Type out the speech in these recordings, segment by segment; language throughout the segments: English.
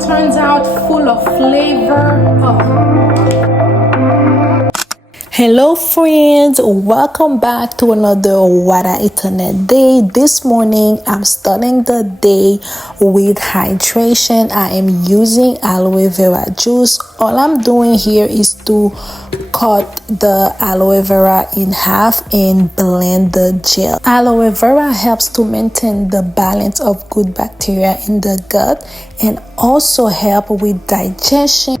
Turns out full of flavor. Hello friends, welcome back to another What I Eat on a Day. This morning I'm starting the day with hydration. I am using aloe vera juice. All I'm doing here is to cut the aloe vera in half and blend the gel. Aloe vera helps to maintain the balance of good bacteria in the gut and also help with digestion.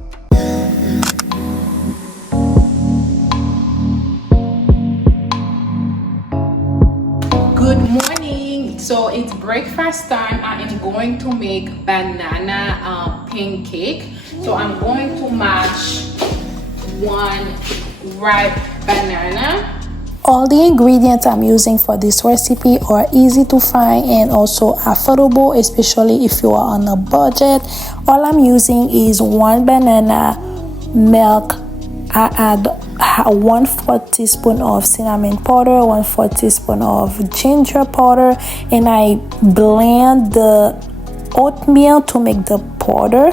Good morning. So it's breakfast time. I am going to make banana pancake. So I'm going to mash one ripe banana. All the ingredients I'm using for this recipe are easy to find and also affordable, especially if you are on a budget. All I'm using is one banana, milk. I add 1/4 teaspoon of cinnamon powder, 1/4 teaspoon of ginger powder, and I blend the oatmeal to make the powder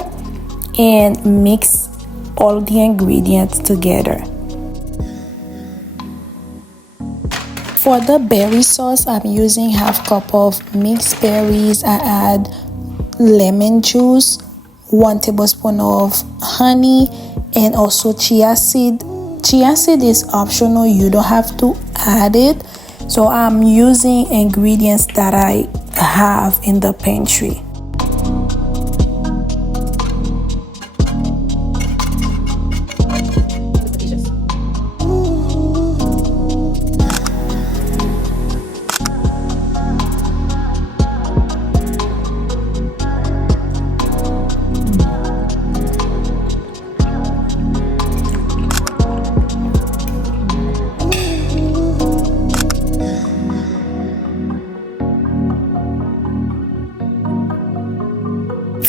and mix all the ingredients together. For the berry sauce, I'm using 1/2 cup of mixed berries. I add lemon juice, 1 tablespoon of honey, and also chia seed. Chia seed is optional, you don't have to add it. So I'm using ingredients that I have in the pantry.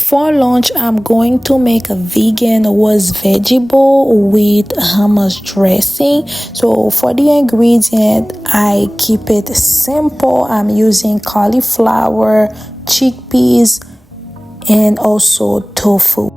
For lunch, I'm going to make a vegan veggie bowl with hummus dressing. So for the ingredient, I keep it simple. I'm using cauliflower, chickpeas, and also tofu.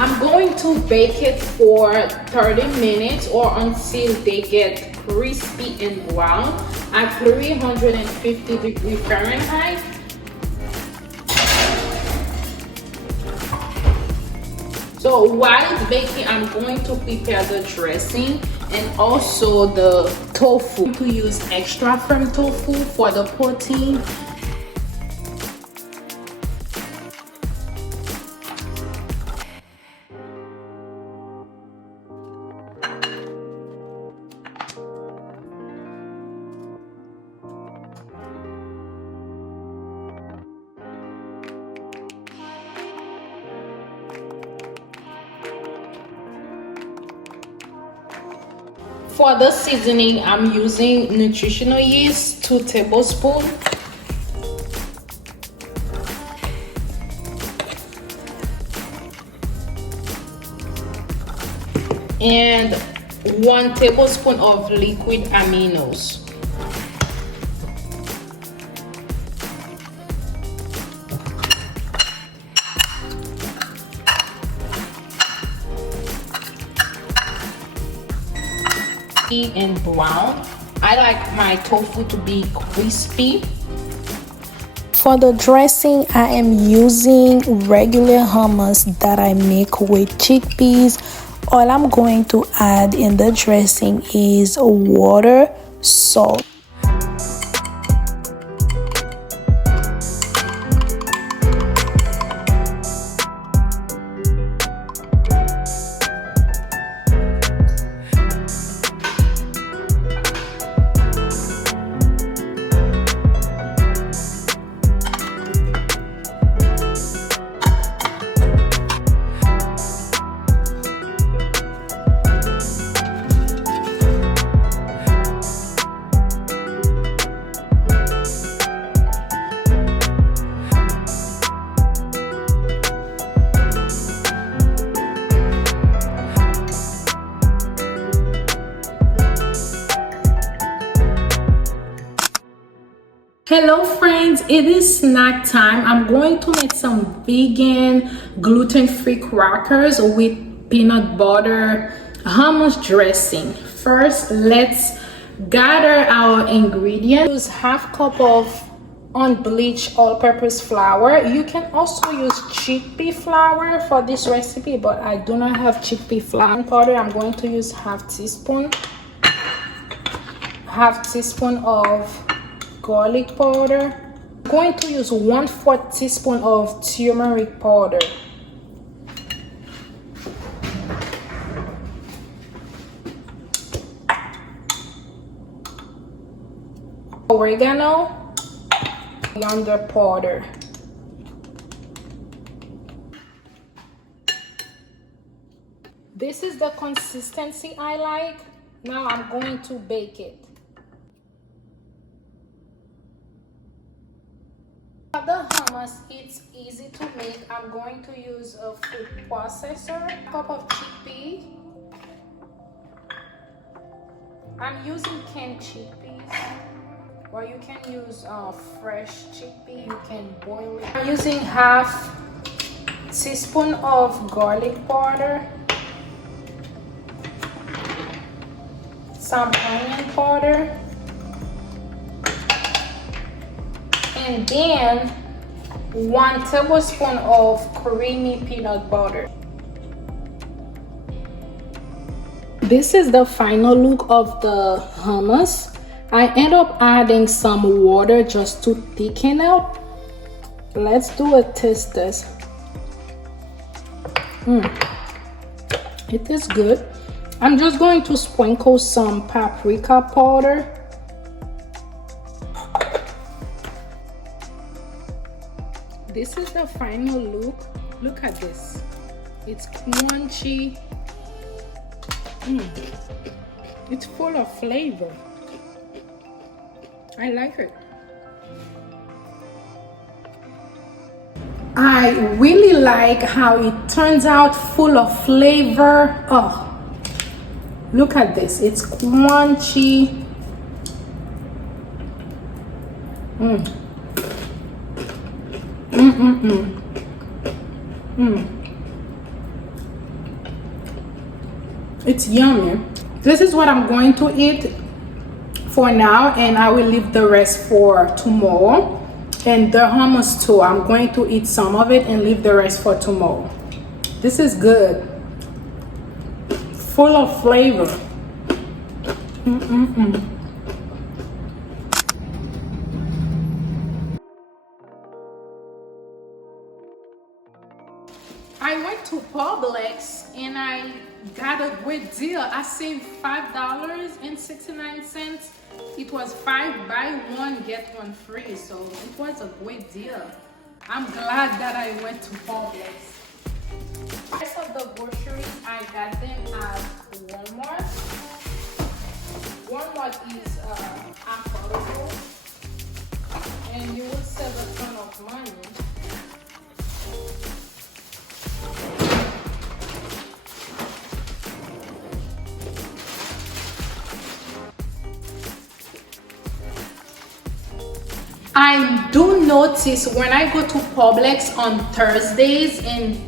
I'm going to bake it for 30 minutes or until they get crispy and brown at 350 degrees Fahrenheit. So while it's baking, I'm going to prepare the dressing and also the tofu. I'm going to use extra firm tofu for the protein. For the seasoning, I'm using nutritional yeast, 2 tablespoons. And 1 tablespoon of liquid aminos. And brown. I like my tofu to be crispy. For the dressing, I am using regular hummus that I make with chickpeas. All I'm going to add in the dressing is water, salt. Hello friends, it is snack time. I'm going to make some vegan gluten-free crackers with peanut butter hummus dressing. First, let's gather our ingredients. Use half cup of unbleached all-purpose flour. You can also use chickpea flour for this recipe, but I do not have chickpea flour powder. I'm going to use half teaspoon of garlic powder. I'm going to use 1/4 teaspoon of turmeric powder. Oregano, coriander powder. This is the consistency I like. Now I'm going to bake it. For the hummus, it's easy to make. I'm going to use a food processor, a cup of chickpeas. I'm using canned chickpeas, or you can use fresh chickpea. You can boil it. I'm using half teaspoon of garlic powder, some onion powder, and then 1 tablespoon of creamy peanut butter. This is the final look of the hummus. I end up adding some water just to thicken up. Let's do a taste test. It is good. I'm just going to sprinkle some paprika powder. This is the final look. Look at this. It's crunchy. It's full of flavor. I like it. I really like how it turns out, full of flavor. Oh, look at this. It's crunchy. It's yummy. This is what I'm going to eat for now, and I will leave the rest for tomorrow. And the hummus too, I'm going to eat some of it and leave the rest for tomorrow. This is good. Full of flavor. I went to Publix and I got a great deal. I saved $5.69. It was 5 buy 1 get 1 free, so it was a great deal. I'm glad that I went to Publix. The rest of the groceries, I got them at Walmart. Walmart is affordable, and you will save a ton of money. I do notice when I go to Publix on Thursdays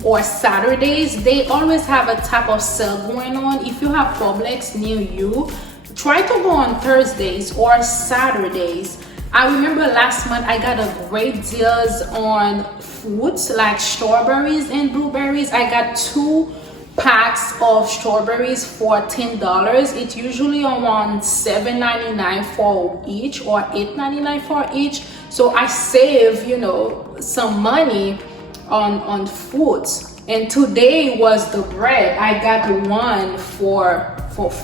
or Saturdays, they always have a type of sale going on. If you have Publix near you, try to go on Thursdays or Saturdays. I remember last month I got a great deals on fruits like strawberries and blueberries. I got 2 packs of strawberries for $10. It's usually around $7.99 for each or $8.99 for each. So I save, you know, some money on foods. And today was the bread. I got 1 for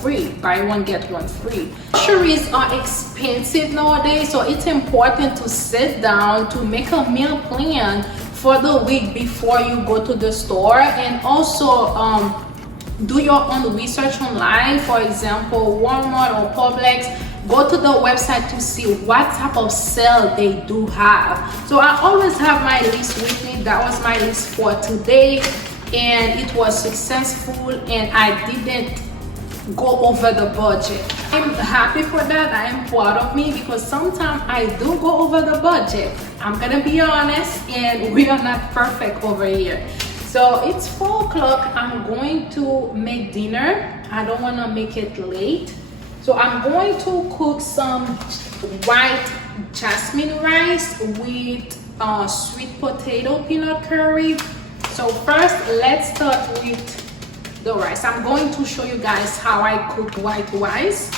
free. Buy 1 get 1 free. Groceries are expensive nowadays, so it's important to sit down to make a meal plan for the week before you go to the store, and also do your own research online. For example, Walmart or Publix, go to the website to see what type of sale they do have. So I always have my list with me. That was my list for today, and it was successful, and I didn't go over the budget. I'm happy for that. I am proud of me because sometimes I do go over the budget. I'm gonna be honest, and we are not perfect over here. So it's 4 o'clock. I'm going to make dinner. I don't want to make it late. So I'm going to cook some white jasmine rice with sweet potato peanut curry. So first, let's start with the rice. I'm going to show you guys how I cook white rice.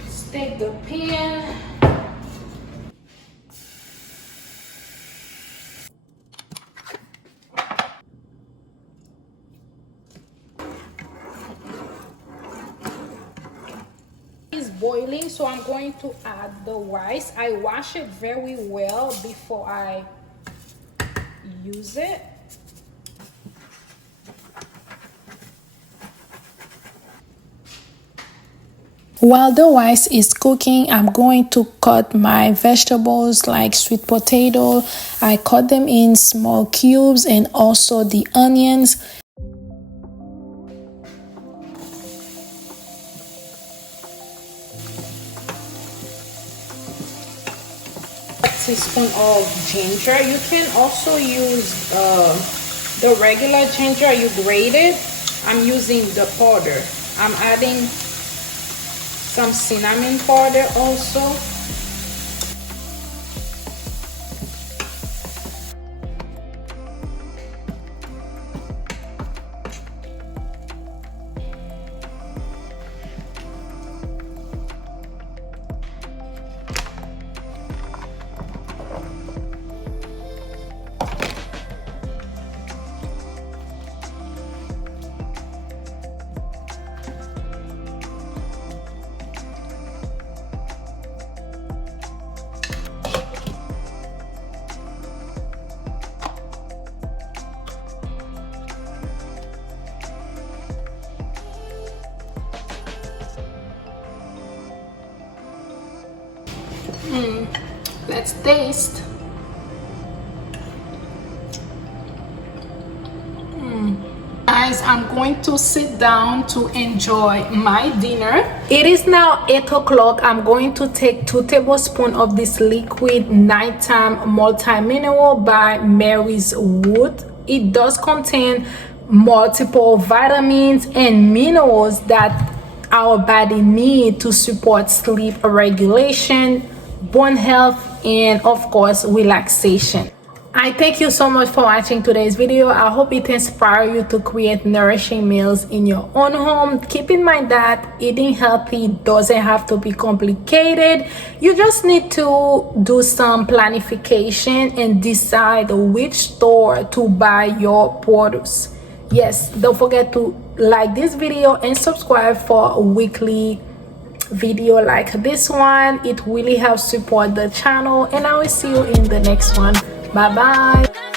Let's take the pan. It's boiling, so I'm going to add the rice. I wash it very well before I use it. While the rice is cooking, I'm going to cut my vegetables like sweet potato. I cut them in small cubes, and also the onions. Teaspoon of ginger. You can also use the regular ginger you grated. I'm using the powder. I'm adding some cinnamon powder also. Let's taste. Guys, I'm going to sit down to enjoy my dinner. It is now 8 o'clock. I'm going to take 2 tablespoons of this liquid nighttime multi-mineral by Mary's Wood. It does contain multiple vitamins and minerals that our body need to support sleep regulation, bone health, and of course relaxation. I thank you so much for watching today's video. I hope it inspires you to create nourishing meals in your own home. Keep in mind that eating healthy doesn't have to be complicated. You just need to do some planification and decide which store to buy your produce. Yes, don't forget to like this video and subscribe for a weekly video like this one. It really helps support the channel, and I will see you in the next one. Bye bye.